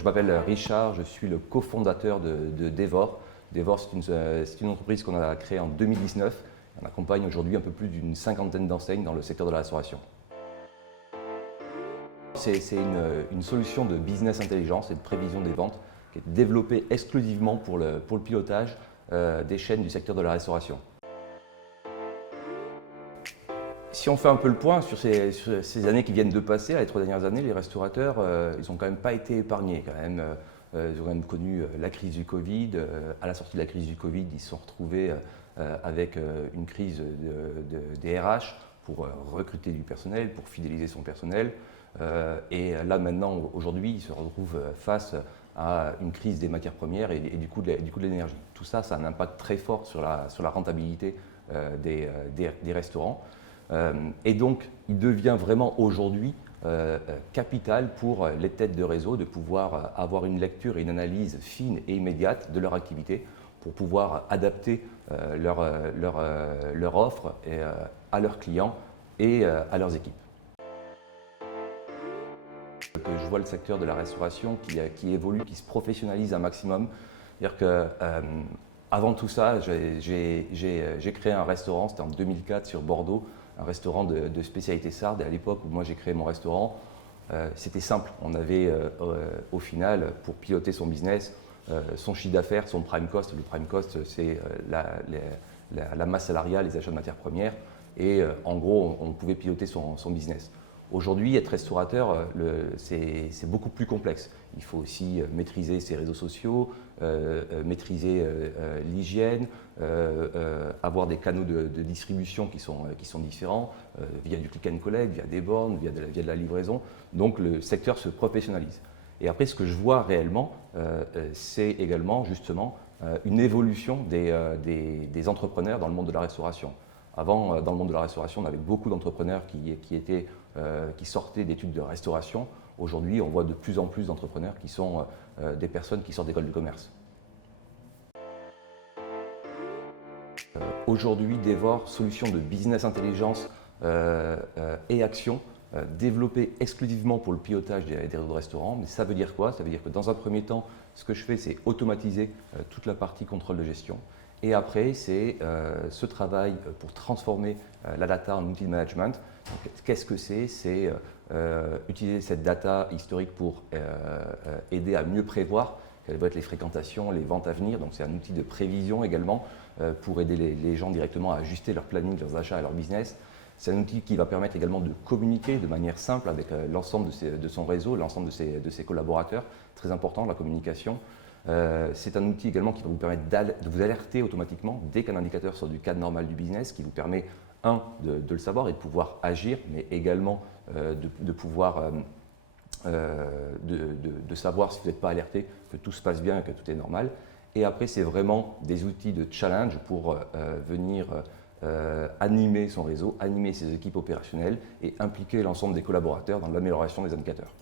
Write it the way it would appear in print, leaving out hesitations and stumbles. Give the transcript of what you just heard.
je m'appelle Richard, je suis le cofondateur de Devor. Devor, c'est une entreprise qu'on a créée en 2019. On accompagne aujourd'hui un peu plus d'une cinquantaine d'enseignes dans le secteur de la restauration. C'est une solution de business intelligence et de prévision des ventes qui est développée exclusivement pour le pilotage des chaînes du secteur de la restauration. Si on fait un peu le point sur ces années qui viennent de passer, les 3 dernières années, les restaurateurs, ils n'ont quand même pas été épargnés. Ils ont quand même connu la crise du Covid. À la sortie de la crise du Covid, ils se sont retrouvés avec une crise des RH pour recruter du personnel, pour fidéliser son personnel. Et là maintenant, aujourd'hui, ils se retrouvent face à une crise des matières premières et du coût de l'énergie. Tout ça, ça a un impact très fort sur la rentabilité des restaurants. Et donc, il devient vraiment aujourd'hui capital pour les têtes de réseau de pouvoir avoir une lecture et une analyse fine et immédiate de leur activité pour pouvoir adapter leur offre à leurs clients et à leurs équipes. Je vois le secteur de la restauration qui évolue, qui se professionnalise un maximum. C'est-à-dire que avant tout ça, j'ai créé un restaurant, c'était en 2004 sur Bordeaux, un restaurant de spécialité sarde. Et à l'époque où moi j'ai créé mon restaurant, c'était simple. On avait au final, pour piloter son business, son chiffre d'affaires, son prime cost. Le prime cost, c'est la masse salariale, les achats de matières premières. Et en gros, on pouvait piloter son business. Aujourd'hui, être restaurateur, c'est beaucoup plus complexe. Il faut aussi maîtriser ses réseaux sociaux, maîtriser l'hygiène, avoir des canaux de distribution qui sont différents, via du click and collect, via des bornes, via de la livraison. Donc le secteur se professionnalise. Et après, ce que je vois réellement, c'est également justement une évolution des entrepreneurs dans le monde de la restauration. Avant, dans le monde de la restauration, on avait beaucoup d'entrepreneurs qui sortaient d'études de restauration. Aujourd'hui, on voit de plus en plus d'entrepreneurs qui sont des personnes qui sortent d'écoles de commerce. Aujourd'hui, Devor, solution de business intelligence et action, développée exclusivement pour le pilotage des réseaux de restaurants. Mais ça veut dire quoi? Ça veut dire que dans un premier temps, ce que je fais, c'est automatiser toute la partie contrôle de gestion. Et après, c'est ce travail pour transformer la data en outil de management. Qu'est-ce que c'est? C'est utiliser cette data historique pour aider à mieux prévoir quelles vont être les fréquentations, les ventes à venir. Donc c'est un outil de prévision également pour aider les gens directement à ajuster leur planning, leurs achats et leur business. C'est un outil qui va permettre également de communiquer de manière simple avec l'ensemble de son réseau, l'ensemble de ses collaborateurs. Très important, la communication. C'est un outil également qui va vous permettre de vous alerter automatiquement dès qu'un indicateur sort du cadre normal du business, qui vous permet, de le savoir et de pouvoir agir, mais également de pouvoir de savoir si vous n'êtes pas alerté, que tout se passe bien et que tout est normal. Et après, c'est vraiment des outils de challenge pour venir animer son réseau, animer ses équipes opérationnelles et impliquer l'ensemble des collaborateurs dans l'amélioration des indicateurs.